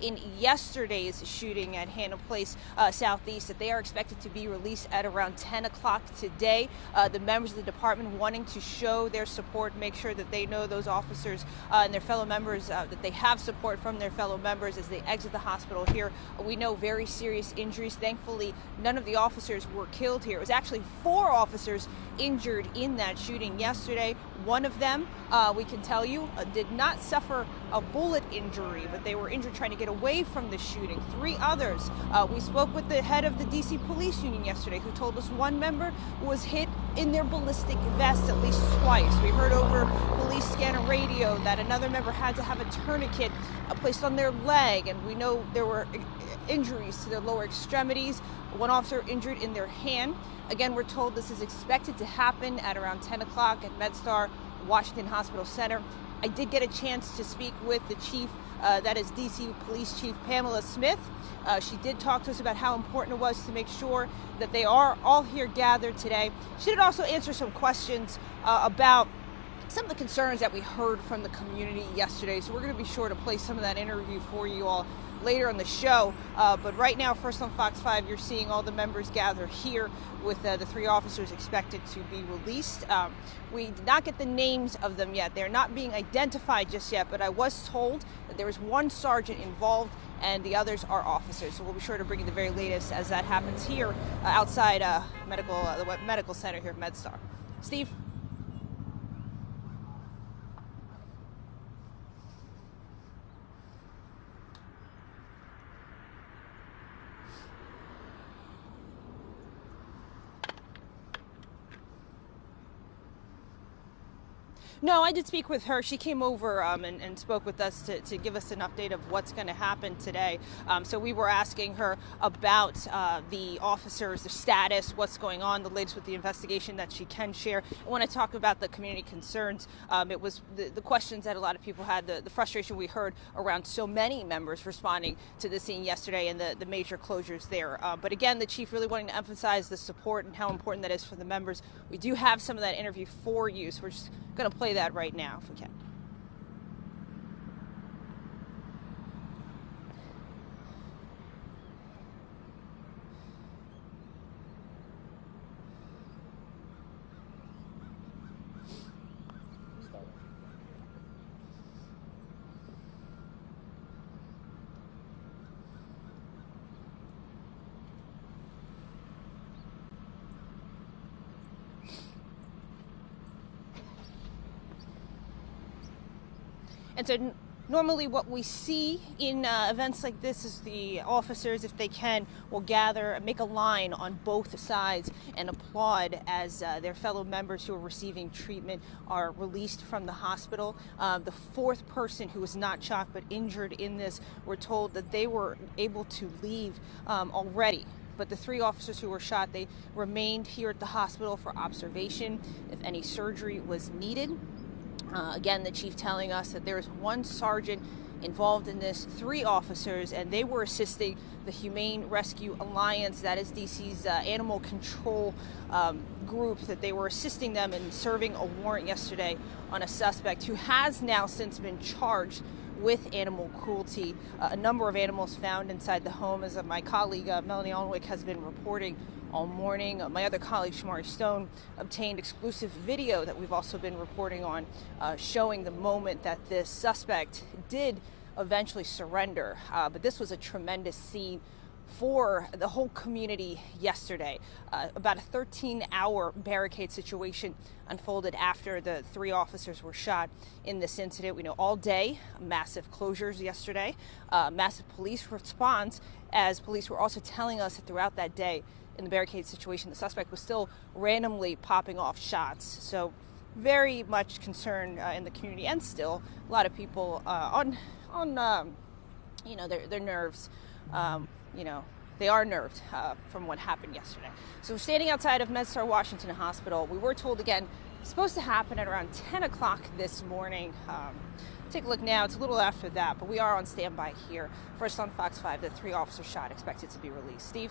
in yesterday's shooting at Hannah Place Southeast, that they are expected to be released at around 10 o'clock today. The members of the department wanting to show their support, make sure that they know those officers and their fellow members, that they have support from their fellow members as they exit the hospital here. We know very serious injuries. Thankfully, none of the officers were killed here. It was actually 4 officers injured in that shooting yesterday. One of them, we can tell you, did not suffer a bullet injury, but they were injured trying to get away from the shooting. 3 others, we spoke with the head of the DC Police Union yesterday, who told us one member was hit in their ballistic vest at least twice. We heard over police scanner radio that another member had to have a tourniquet placed on their leg, and we know there were injuries to their lower extremities. One officer injured in their hand. Again, we're told this is expected to happen at around 10 o'clock at MedStar Washington Hospital Center. I did get a chance to speak with the chief, that is DC Police Chief Pamela Smith. She did talk to us about how important it was to make sure that they are all here gathered today. She did also answer some questions about some of the concerns that we heard from the community yesterday. So we're going to be sure to play some of that interview for you all later on the show. But right now, first on Fox 5, you're seeing all the members gather here with the 3 officers expected to be released. We did not get the names of them yet. They're not being identified just yet, but I was told that there was 1 sergeant involved and the others are officers. So we'll be sure to bring you the very latest as that happens here outside the medical center here at MedStar. Steve? No, I did speak with her. She came over and spoke with us to give us an update of what's going to happen today. So we were asking her about the officers, the status, what's going on, the latest with the investigation that she can share. I want to talk about the community concerns. It was the questions that a lot of people had, the frustration we heard around so many members responding to the scene yesterday and the major closures there. But again, the chief really wanting to emphasize the support and how important that is for the members. We do have some of that interview for you, so we're just going to play that right now if we can. And so normally what we see in events like this is the officers, if they can, will gather, make a line on both sides and applaud as their fellow members who are receiving treatment are released from the hospital. The 4th person who was not shot but injured in this, we're told that they were able to leave already. But the 3 officers who were shot, they remained here at the hospital for observation if any surgery was needed. Again, the chief telling us that there is 1 sergeant involved in this, 3 officers, and they were assisting the Humane Rescue Alliance, that is DC's animal control group, that they were assisting them in serving a warrant yesterday on a suspect who has now since been charged with animal cruelty. A number of animals found inside the home, as my colleague Melanie Alnwick has been reporting all morning. My other colleague, Shamari Stone, obtained exclusive video that we've also been reporting on, showing the moment that this suspect did eventually surrender. But this was a tremendous scene for the whole community yesterday. About a 13-hour barricade situation unfolded after the 3 officers were shot in this incident. We know all day, massive closures yesterday, massive police response, as police were also telling us that throughout that day, in the barricade situation, the suspect was still randomly popping off shots. So very much concern in the community, and still a lot of people on you know, their nerves. You know, they are nerved from what happened yesterday. So we're standing outside of MedStar Washington Hospital. We were told, again, it's supposed to happen at around 10 o'clock this morning. Take a look now. It's a little after that, but we are on standby here. First on Fox 5, the 3 officers shot expected to be released. Steve?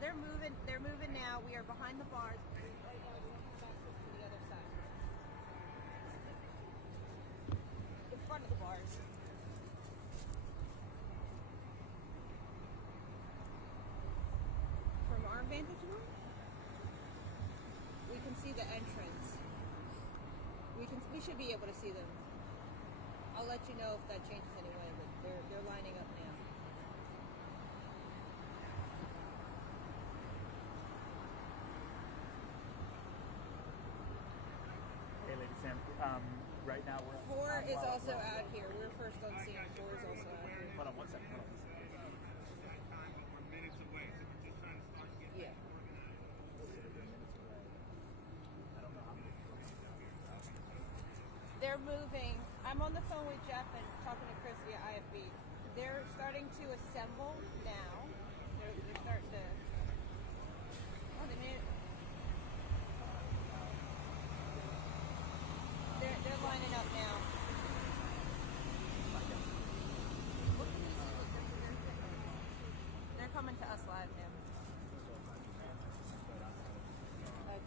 They're moving. They're moving now. We are behind the bars. Right now, we're going back to the other side. In front of the bars. From our vantage point, we can see the entrance. We should be able to see them. I'll let you know if that changes anyway, but they're lining up now. Hey, Lady Sam. Right now we're. 4 is also out here. We're first on scene. 4 is also out here. Hold on one second. Yeah. They're moving. I'm on the phone with Jeff and talking to Chris via IFB. They're starting to assemble now. They're starting to. Oh, they made it. They're lining up now. They're coming to us live now. Okay.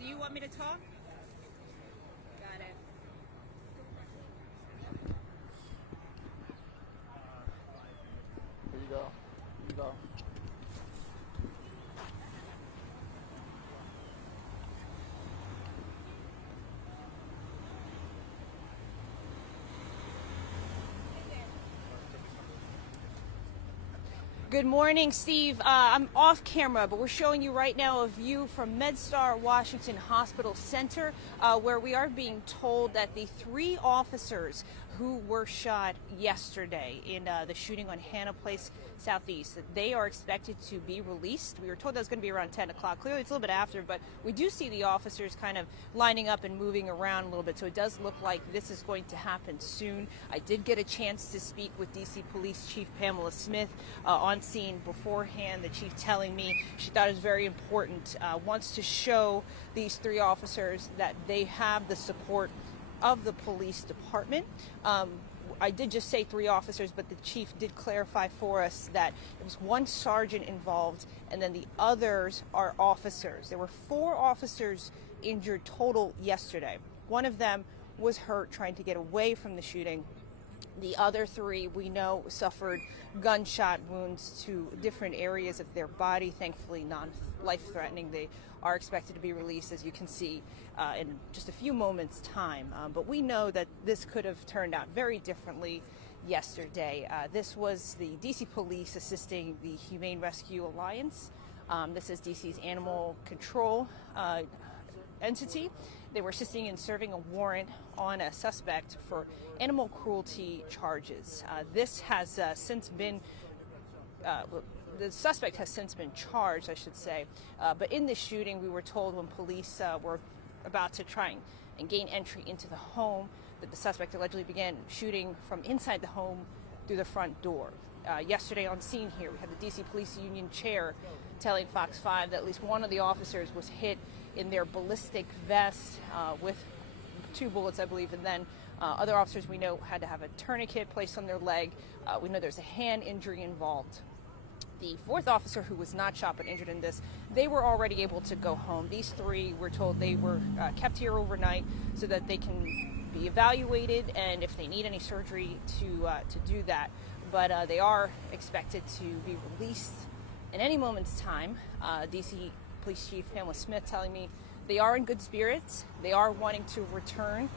Do you want me to talk? Got it. Here you go. Here you go. Good morning, Steve. I'm off camera, but we're showing you right now a view from MedStar Washington Hospital Center, where we are being told that the 3 officers who were shot yesterday in the shooting on Hannah Place Southeast, that they are expected to be released. We were told that was going to be around 10 o'clock. Clearly, it's a little bit after, but we do see the officers kind of lining up and moving around a little bit, so it does look like this is going to happen soon. I did get a chance to speak with D.C. Police Chief Pamela Smith on scene beforehand. The chief telling me she thought it was very important, wants to show these 3 officers that they have the support of the police department. I did just say 3 officers, but the chief did clarify for us that it was 1 sergeant involved, and then the others are officers. There were 4 officers injured total yesterday. 1 of them was hurt trying to get away from the shooting. The other 3 we know suffered gunshot wounds to different areas of their body, thankfully non-life-threatening. They are expected to be released, as you can see, in just a few moments' time. But we know that this could have turned out very differently yesterday. This was the D.C. Police assisting the Humane Rescue Alliance. This is D.C.'s animal control entity. They were assisting in serving a warrant on a suspect for animal cruelty charges. This has since been, the suspect has since been charged, I should say. But in this shooting, we were told when police were about to try and gain entry into the home that the suspect allegedly began shooting from inside the home through the front door. Yesterday on scene here, we had the D.C. Police Union chair telling Fox 5 that at least 1 of the officers was hit in their ballistic vest with 2 bullets, I believe, and then other officers we know had to have a tourniquet placed on their leg. We know there's a hand injury involved. The 4th officer, who was not shot but injured in this, they were already able to go home. These 3 were told they were kept here overnight so that they can be evaluated and if they need any surgery to do that. But they are expected to be released in any moment's time. D.C. Police Chief Pamela Smith telling me they are in good spirits. They are wanting to return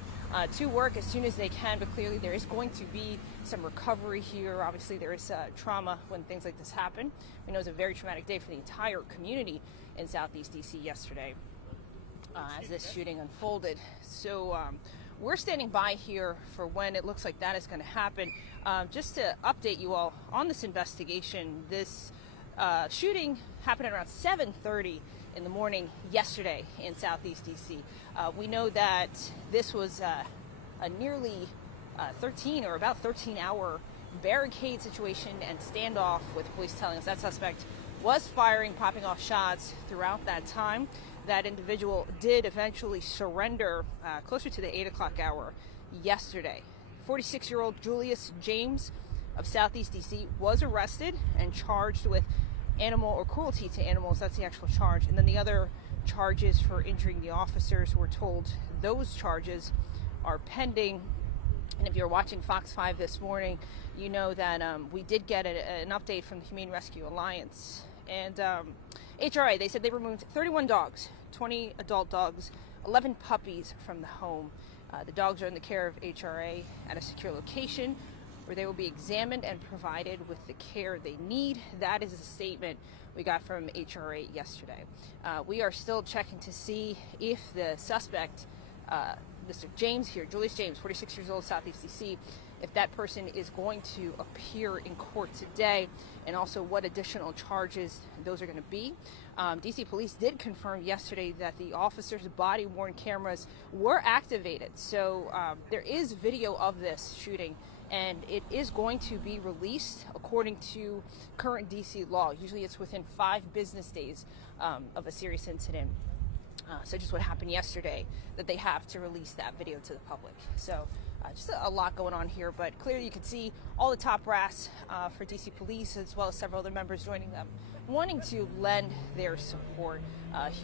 to work as soon as they can, but clearly there is going to be some recovery here. Obviously, there is trauma when things like this happen. We know it was a very traumatic day for the entire community in Southeast D.C. yesterday as this shooting unfolded. So we're standing by here for when it looks like that is going to happen. Just to update you all on this investigation, this shooting happened at around 7:30 in the morning yesterday in Southeast DC. We know that this was a nearly 13 or about 13-hour barricade situation and standoff, with police telling us that suspect was firing, popping off shots throughout that time. That individual did eventually surrender closer to the 8 o'clock hour yesterday. 46-year-old Julius James of Southeast DC was arrested and charged with animal or cruelty to animals. That's the actual charge. And then the other charges for injuring the officers, we're told those charges are pending. And if you're watching Fox 5 this morning, you know that we did get an update from the Humane Rescue Alliance. And HRA, they said they removed 31 dogs, 20 adult dogs, 11 puppies from the home. The dogs are in the care of HRA at a secure location where they will be examined and provided with the care they need. That is a statement we got from HRA yesterday. We are still checking to see if the suspect, Mr. James here, Julius James, 46 years old, Southeast DC, if that person is going to appear in court today, and also what additional charges those are going to be. DC police did confirm yesterday that the officers' body-worn cameras were activated. So there is video of this shooting, and it is going to be released according to current DC law. Usually it's within 5 business days of a serious incident. So just what happened yesterday, that they have to release that video to the public. So just a lot going on here, but clearly you can see all the top brass for DC police, as well as several other members joining them, wanting to lend their support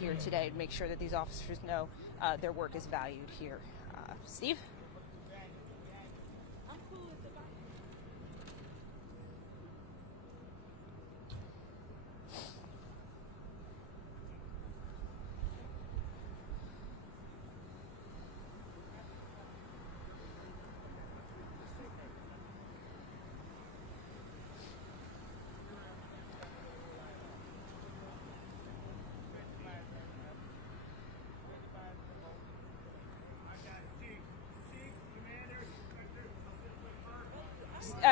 here today to make sure that these officers know their work is valued here. Steve?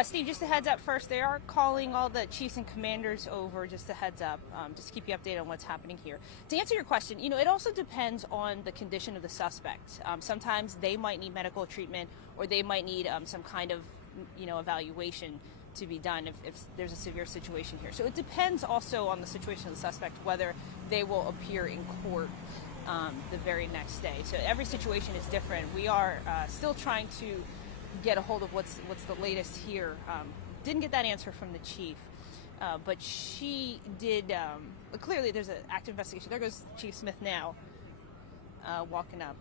Steve, just a heads up first, they are calling all the chiefs and commanders over, just a heads up, just to keep you updated on what's happening here. To answer your question, it also depends on the condition of the suspect. Sometimes they might need medical treatment, or they might need some kind of, evaluation to be done if there's a severe situation here. So it depends also on the situation of the suspect, whether they will appear in court the very next day. So every situation is different. We are still trying to get a hold of what's the latest here. Didn't get that answer from the chief, but she did. Clearly, there's an active investigation. There goes Chief Smith now, walking up.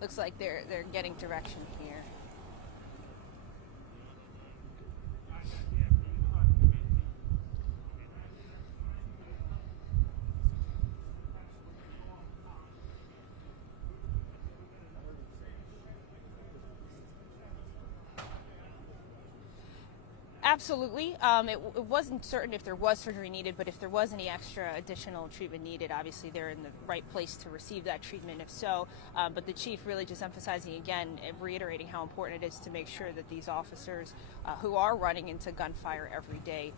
Looks like they're getting direction here. Absolutely. It wasn't certain if there was surgery needed, but if there was any extra additional treatment needed, obviously they're in the right place to receive that treatment if so. But the chief really just emphasizing again and reiterating how important it is to make sure that these officers who are running into gunfire every day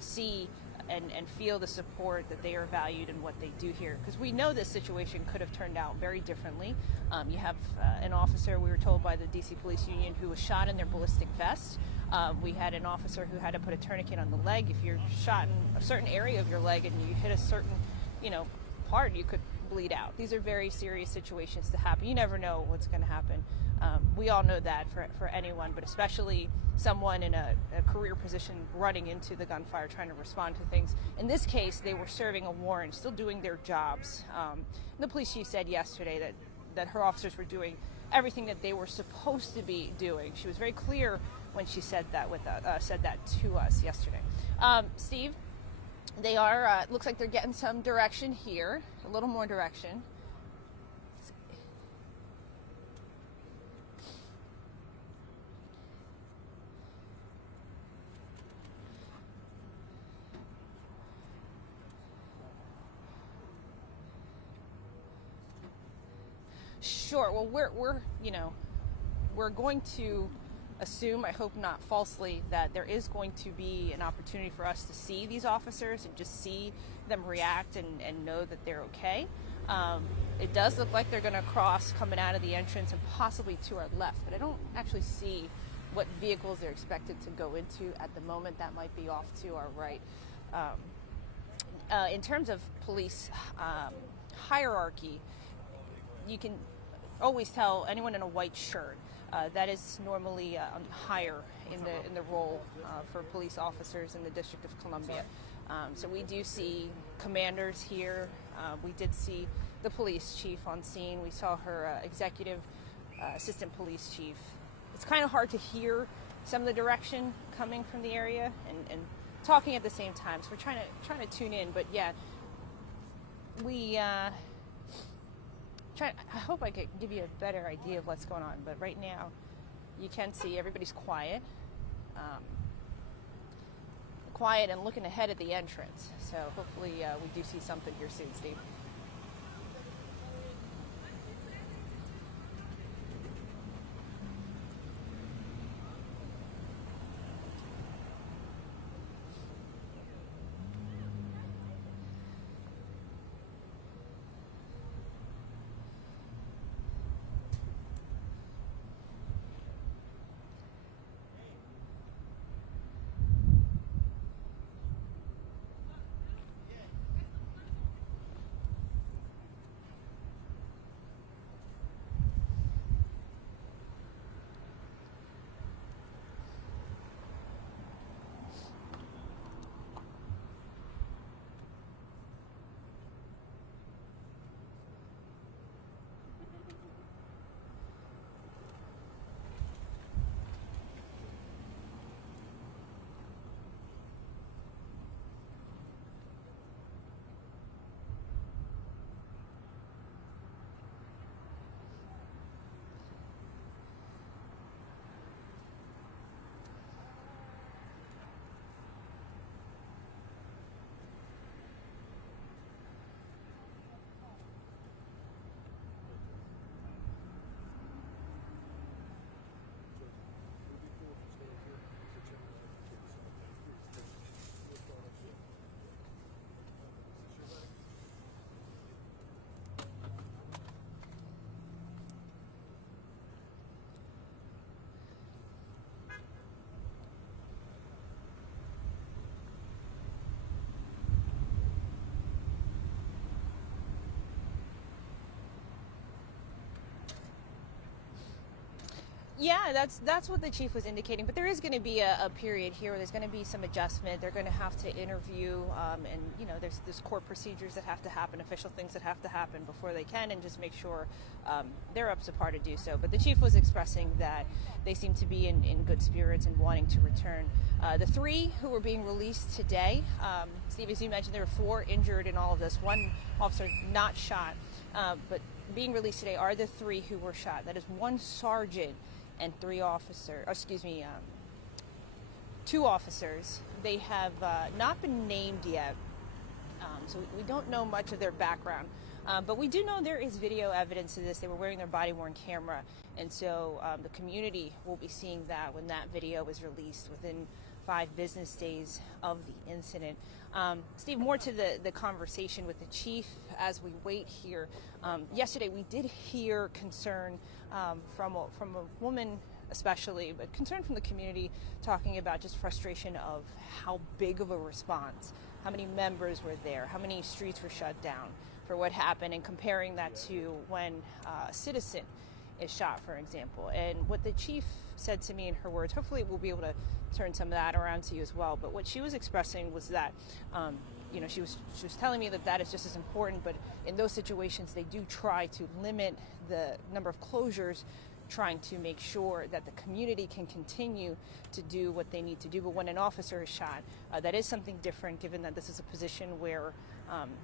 see and feel the support, that they are valued in what they do here. Because we know this situation could have turned out very differently. You have an officer, we were told by the DC Police Union, who was shot in their ballistic vest. We had an officer who had to put a tourniquet on the leg. If you're shot in a certain area of your leg and you hit a certain, part, you could bleed out. These are very serious situations to happen. You never know what's going to happen. We all know that for anyone, but especially someone in a career position running into the gunfire, trying to respond to things. In this case, they were serving a warrant, still doing their jobs. The police chief said yesterday that her officers were doing everything that they were supposed to be doing. She was very clear when she said that to us yesterday. Steve, they are, looks like they're getting some direction here, a little more direction. Sure. Well, we're going to assume, I hope not falsely, that there is going to be an opportunity for us to see these officers and just see them react and know that they're okay. It does look like they're going to cross coming out of the entrance and possibly to our left, but I don't actually see what vehicles they're expected to go into at the moment. That might be off to our right. In terms of police hierarchy, you can always tell anyone in a white shirt that is normally higher in the role for police officers in the District of Columbia. So we do see commanders here. We did see the police chief on scene. We saw her executive assistant police chief. It's kind of hard to hear some of the direction coming from the area and talking at the same time. So we're trying to tune in. But yeah, we I hope I could give you a better idea of what's going on. But right now, you can see everybody's quiet. Quiet and looking ahead at the entrance. So hopefully we do see something here soon, Steve. Yeah, that's what the chief was indicating. But there is going to be a period here where there's going to be some adjustment. They're going to have to interview, and you know, there's court procedures that have to happen, official things that have to happen before they can, and just make sure they're up to par to do so. But the chief was expressing that they seem to be in good spirits and wanting to return. The three who were being released today, Steve, as you mentioned, there were 4 injured in all of this. 1 officer not shot, but being released today are the 3 who were shot. That is 1 sergeant and 2 officers. They have not been named yet, so we don't know much of their background. But we do know there is video evidence of this. They were wearing their body-worn camera, and so the community will be seeing that when that video is released within 5 business days of the incident. Steve, more to the conversation with the chief as we wait here. Yesterday we did hear concern from a woman especially, but concern from the community, talking about just frustration of how big of a response, how many members were there, how many streets were shut down for what happened, and comparing that to when a citizen is shot, for example. And what the chief said to me in her words, hopefully we'll be able to turn some of that around to you as well, but what she was expressing was that you know, she was telling me that is just as important, but in those situations they do try to limit the number of closures, trying to make sure that the community can continue to do what they need to do. But when an officer is shot, that is something different, given that this is a position where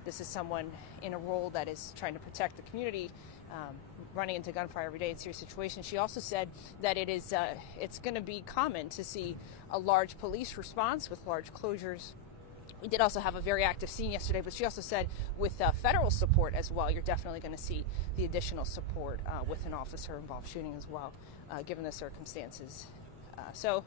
this is someone in a role that is trying to protect the community, running into gunfire every day in serious situations. She also said that it's going to be common to see a large police response with large closures. We did also have a very active scene yesterday, but she also said with federal support as well, you're definitely going to see the additional support with an officer-involved shooting as well, given the circumstances So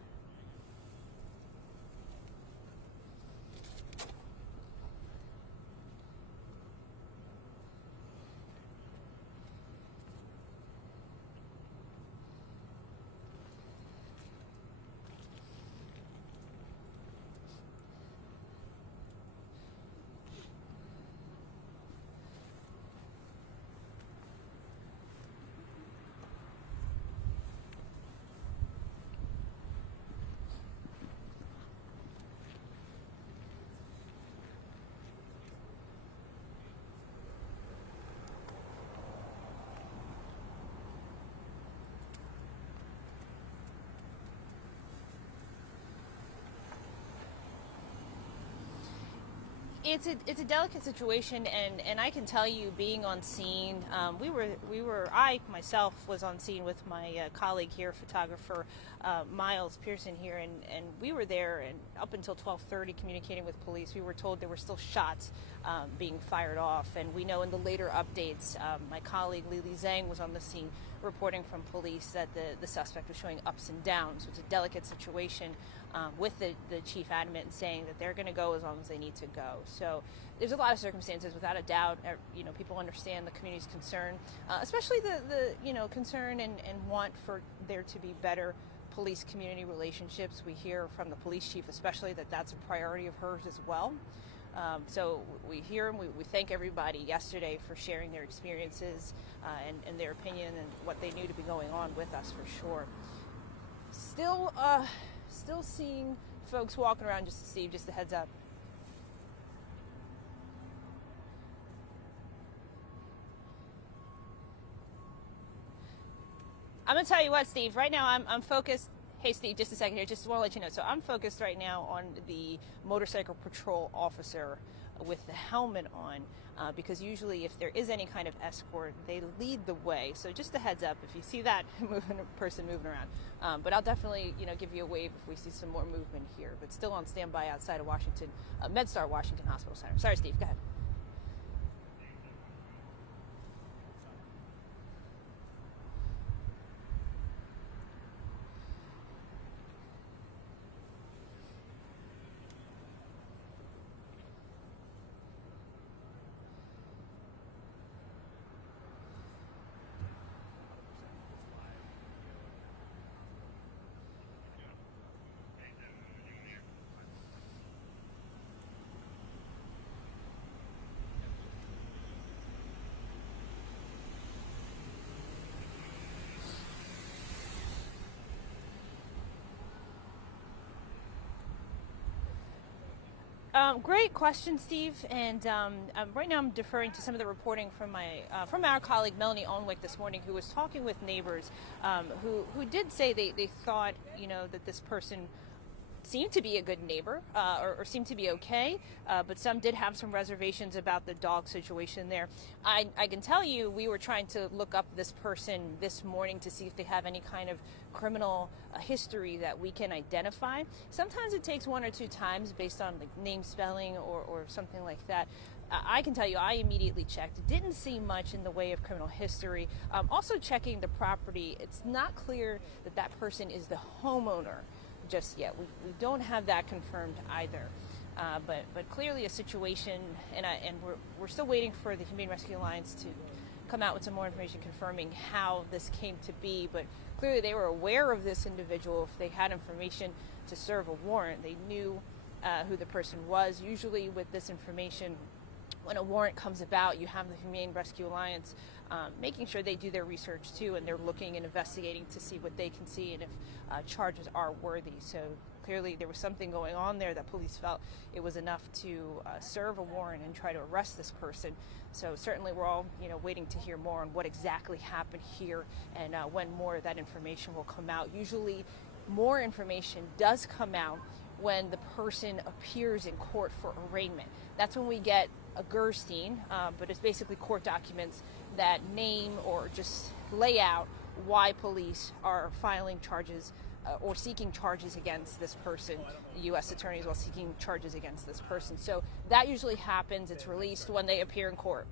it's a delicate situation, and I can tell you, being on scene, I myself was on scene with my colleague here, photographer Miles Pearson here, and we were there and up until 12:30 communicating with police. We were told there were still shots being fired off, and we know in the later updates, my colleague Lily Zhang was on the scene reporting from police that the suspect was showing ups and downs. So it's a delicate situation, with the chief adamant and saying that they're going to go as long as they need to go. So there's a lot of circumstances, without a doubt. People understand the community's concern, especially the concern and want for there to be better police community relationships. We hear from the police chief especially that that's a priority of hers as well. So we hear and we thank everybody yesterday for sharing their experiences and their opinion and what they knew to be going on with us, for sure. Still seeing folks walking around, just a heads up. I'm gonna tell you what, Steve, right now I'm focused. Hey Steve, just a second here, just want to let you know. So I'm focused right now on the motorcycle patrol officer with the helmet on, because usually if there is any kind of escort, they lead the way. So just a heads up if you see that person moving around. But I'll definitely give you a wave if we see some more movement here. But still on standby outside of Washington, MedStar Washington Hospital Center. Sorry, Steve, go ahead. Great question, Steve. And right now I'm deferring to some of the reporting from our colleague Melanie Onwick this morning, who was talking with neighbors who did say they thought that this person seemed to be a good neighbor, or seemed to be okay, but some did have some reservations about the dog situation there. I can tell you, we were trying to look up this person this morning to see if they have any kind of criminal history that we can identify. Sometimes it takes one or two times based on name spelling or something like that. I can tell you, I immediately checked. Didn't see much in the way of criminal history. Also checking the property, it's not clear that that person is the homeowner just yet. We don't have that confirmed either. But clearly a situation, and we're still waiting for the Humane Rescue Alliance to come out with some more information confirming how this came to be. But clearly they were aware of this individual. If they had information to serve a warrant, they knew who the person was. Usually with this information, when a warrant comes about, you have the Humane Rescue Alliance making sure they do their research too, and they're looking and investigating to see what they can see and if charges are worthy. So clearly there was something going on there that police felt it was enough to serve a warrant and try to arrest this person. So certainly we're all waiting to hear more on what exactly happened here and when more of that information will come out. Usually more information does come out when the person appears in court for arraignment. That's when we get a Gerstein, but it's basically court documents that name or just lay out why police are filing charges or seeking charges against this person. The U.S. attorney as well seeking charges against this person. So that usually happens. It's released when they appear in court.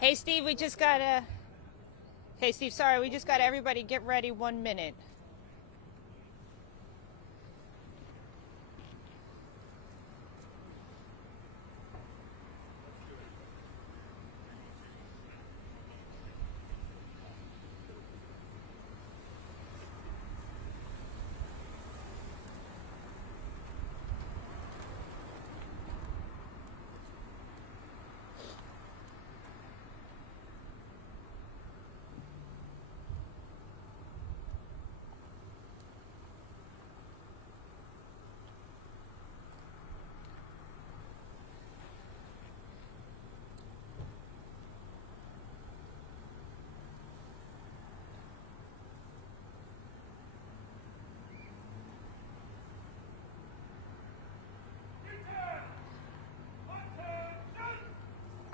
Hey, Steve, we just got to... Hey, Steve, sorry, we just got everybody get ready 1 minute.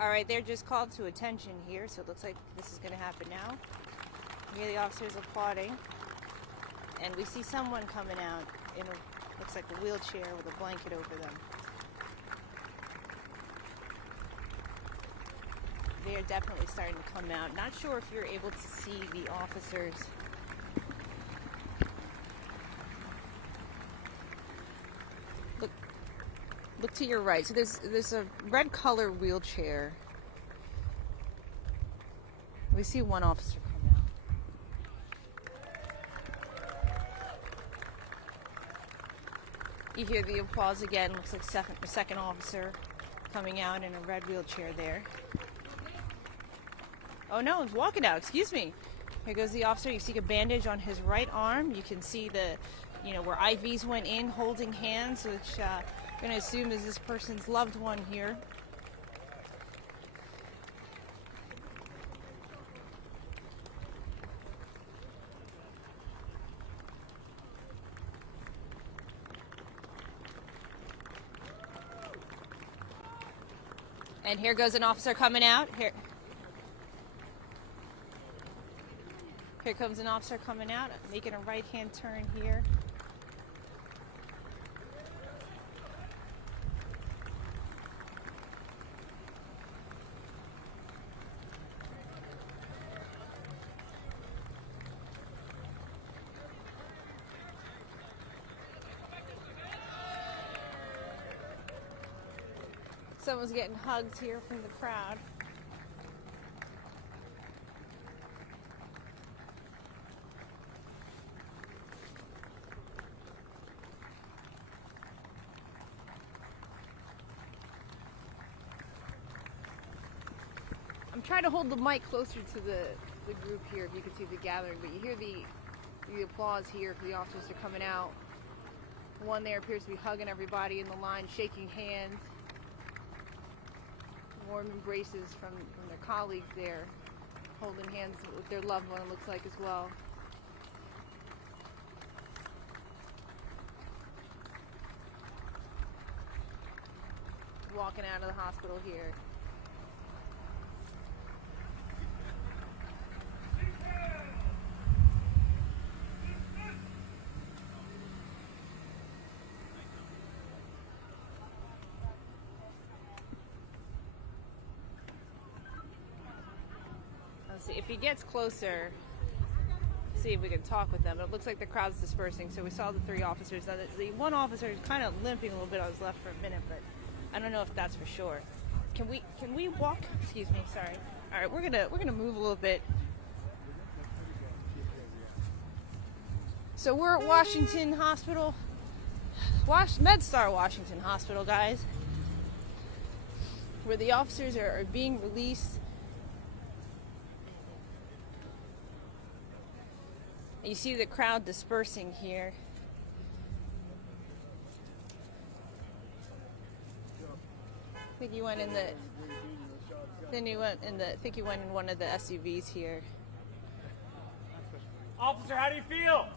All right, they're just called to attention here, so it looks like this is going to happen now. We hear the officers applauding, and we see someone coming out in a, looks like a wheelchair with a blanket over them. They are definitely starting to come out. Not sure if you're able to see the officers. Look to your right. So there's a red color wheelchair. We see one officer come out. You hear the applause again. Looks like second officer coming out in a red wheelchair there. Oh no, he's walking out. Excuse me. Here goes the officer. You see a bandage on his right arm. You can see where IVs went in, holding hands, which I'm going to assume is this person's loved one here. And here goes an officer coming out. Here comes an officer coming out, making a right-hand turn here. Someone's getting hugs here from the crowd. I'm trying to hold the mic closer to the group here, if you can see the gathering, but you hear the applause here for the officers are coming out. One there appears to be hugging everybody in the line, shaking hands. Warm embraces from their colleagues there, holding hands with their loved one, it looks like, as well. Walking out of the hospital here. Let's see if he gets closer. See if we can talk with them. It looks like the crowd's dispersing, so we saw the three officers. Now, the one officer is kind of limping a little bit. I was left for a minute, but I don't know if that's for sure. Can we walk? Excuse me. Sorry. All right, we're gonna move a little bit. So we're at Washington Hospital, MedStar Washington Hospital, guys, where the officers are being released. You see the crowd dispersing here. I think you went in the. Then you went in the. I think you went in one of the SUVs here. Officer, how do you feel?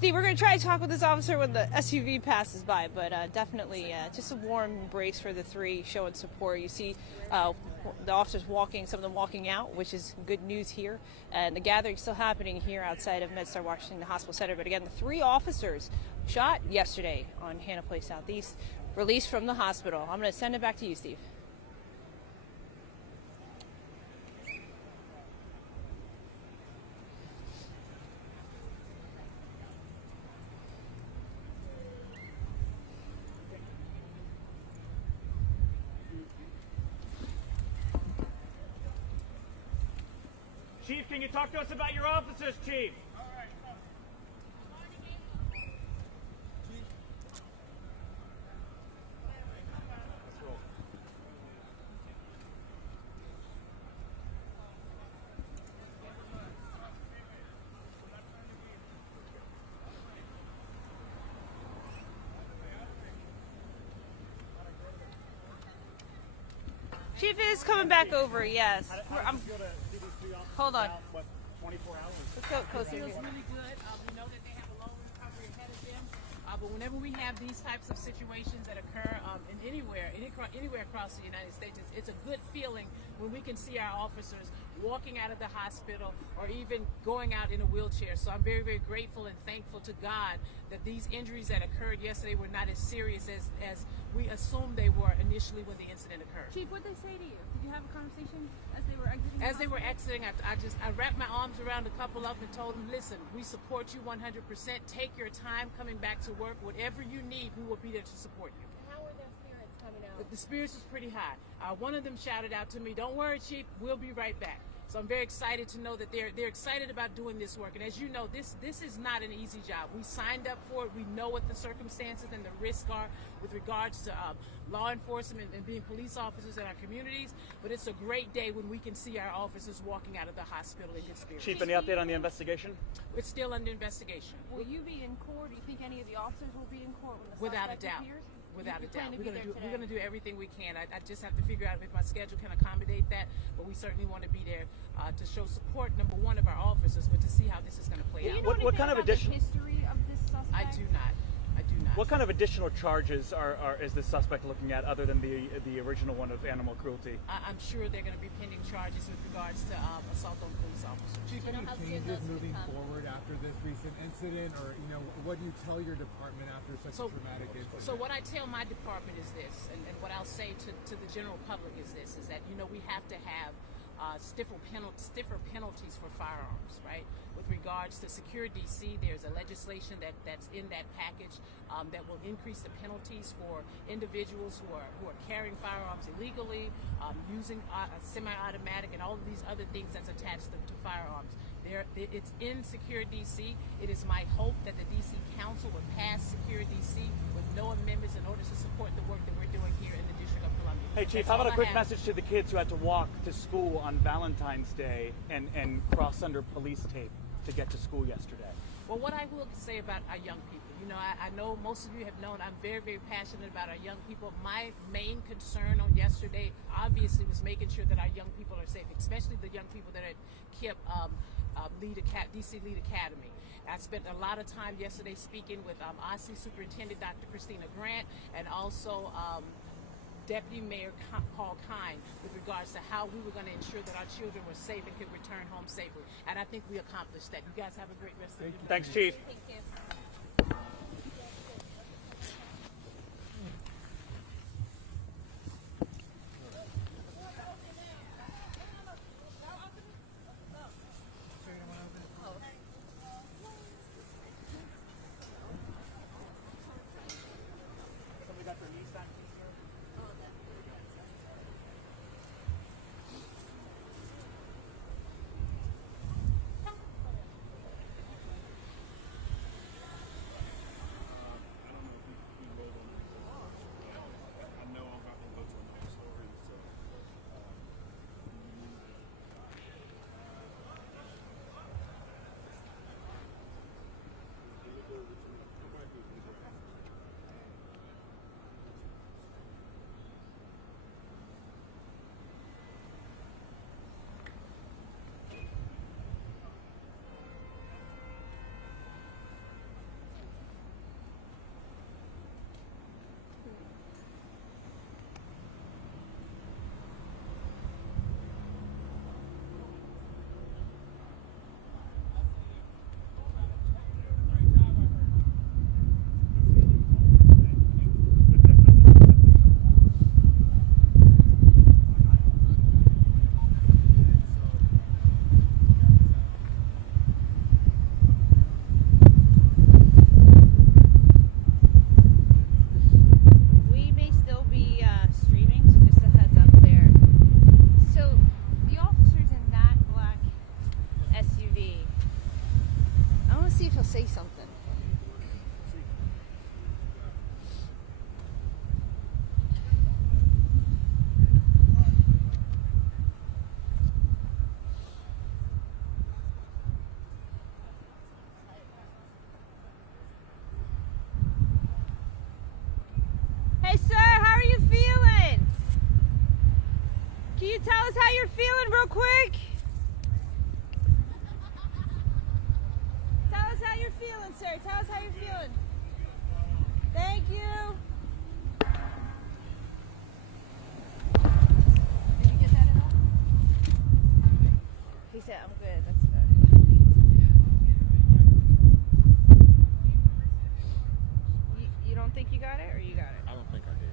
Steve, we're going to try to talk with this officer when the SUV passes by, but definitely just a warm embrace for the three, showing support. You see the officers walking, some of them walking out, which is good news here. And the gathering's still happening here outside of MedStar Washington Hospital Center. But again, the three officers shot yesterday on Hannah Place Southeast, released from the hospital. I'm going to send it back to you, Steve. Chief, can you talk to us about your officers, Chief? Chief is coming back over, yes. Hold on. What, 24 hours? Let's go closer It feels here. really good. We know that they have a long recovery ahead of them. But whenever we have these types of situations that occur anywhere across the United States, it's a good feeling when we can see our officers walking out of the hospital or even going out in a wheelchair. So I'm very, very grateful and thankful to God that these injuries that occurred yesterday were not as serious as we assumed they were initially when the incident occurred. Chief, what did they say to you? Did you have a conversation as they were exiting? As they were exiting, I wrapped my arms around a couple of them and told them, listen, we support you 100%. Take your time coming back to work. Whatever you need, we will be there to support you. How were their spirits coming out? The spirits was pretty high. One of them shouted out to me, don't worry, Chief, we'll be right back. So I'm very excited to know that they're excited about doing this work. And as you know, this is not an easy job. We signed up for it. We know what the circumstances and the risks are with regards to law enforcement and being police officers in our communities. But it's a great day when we can see our officers walking out of the hospital in good spirits. Chief, any update on the investigation? It's still under investigation. Will you be in court? Do you think any of the officers will be in court when the Without a suspect doubt. appears? Without a You plan doubt. to be there We're going to today? do everything we can. I just have to figure out if my schedule can accommodate that. But we certainly want to be there to show support, number one, of our officers, but to see how this is going to play Do you out. know What anything kind of about the addition- history of this suspect? I do not. What kind of additional charges is the suspect looking at other than the original one of animal cruelty? I'm sure they're going to be pending charges with regards to assault on police officers. Chief, any changes moving forward after this recent incident, or what do you tell your department after such a traumatic incident? So what I tell my department is this, and what I'll say to the general public is this: is that we have to have stiffer penalties for firearms, right? With regards to Secure DC, there's a legislation that's in that package that will increase the penalties for individuals who are carrying firearms illegally, using semi-automatic, and all of these other things that's attached to firearms. It's in Secure DC. It is my hope that the DC Council would pass Secure DC with no amendments in order to support the work that we're doing here in the District of Columbia. Hey, Chief, That's how about all a quick I have. message to the kids who had to walk to school on Valentine's Day and cross under police tape to get to school yesterday? Well, what I will say about our young people, I know most of you have known I'm very, very passionate about our young people. My main concern on yesterday, obviously, was making sure that our young people are safe, especially the young people that are at KIP DC Lead Academy. I spent a lot of time yesterday speaking with OSSI Superintendent Dr. Christina Grant and also Deputy Mayor Paul Kine with regards to how we were going to ensure that our children were safe and could return home safely. And I think we accomplished that. You guys have a great rest of your day. Thanks, Chief. Thank you. tell us how you're feeling real quick? Tell us how you're feeling, sir. Tell us how you're feeling. Thank you. Did you get that at all? He said, I'm good. That's good. You don't think you got it, or you got it? I don't think I did.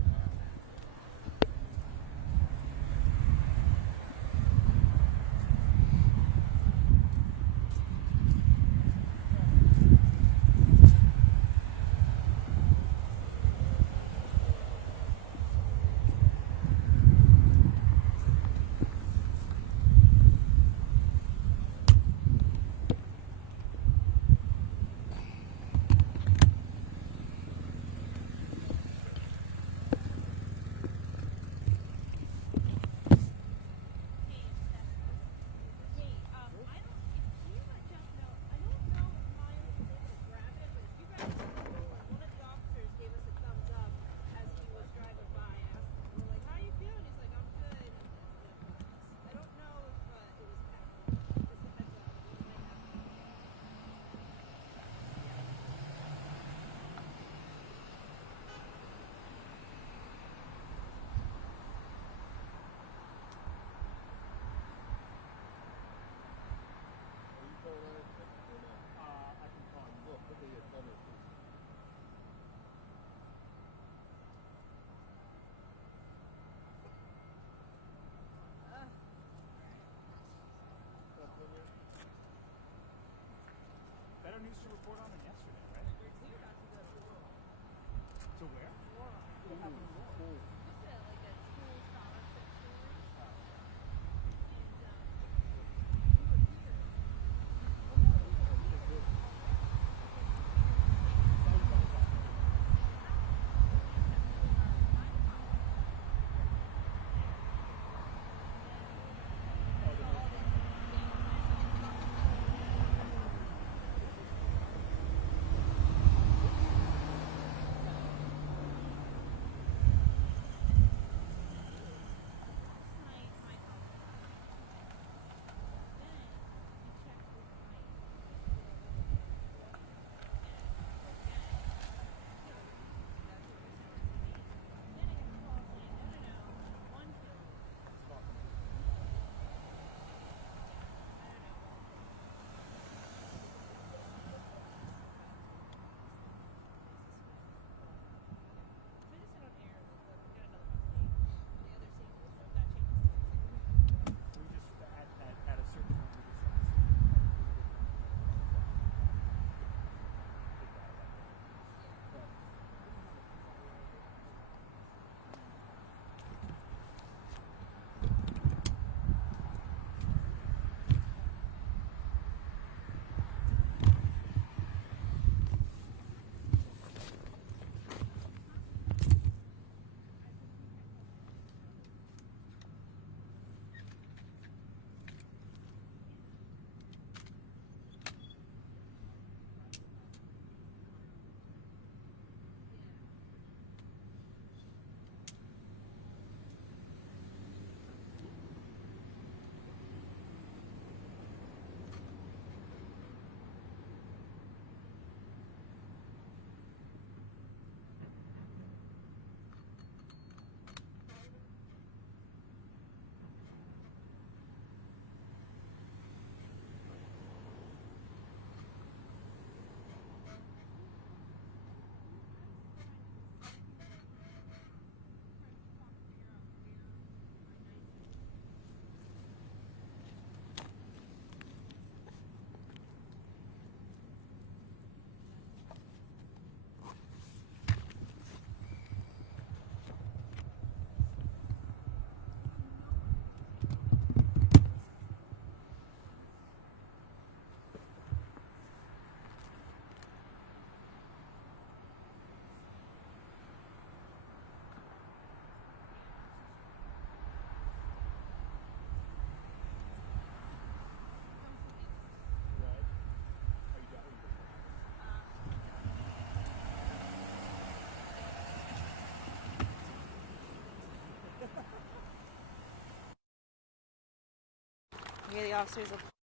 officers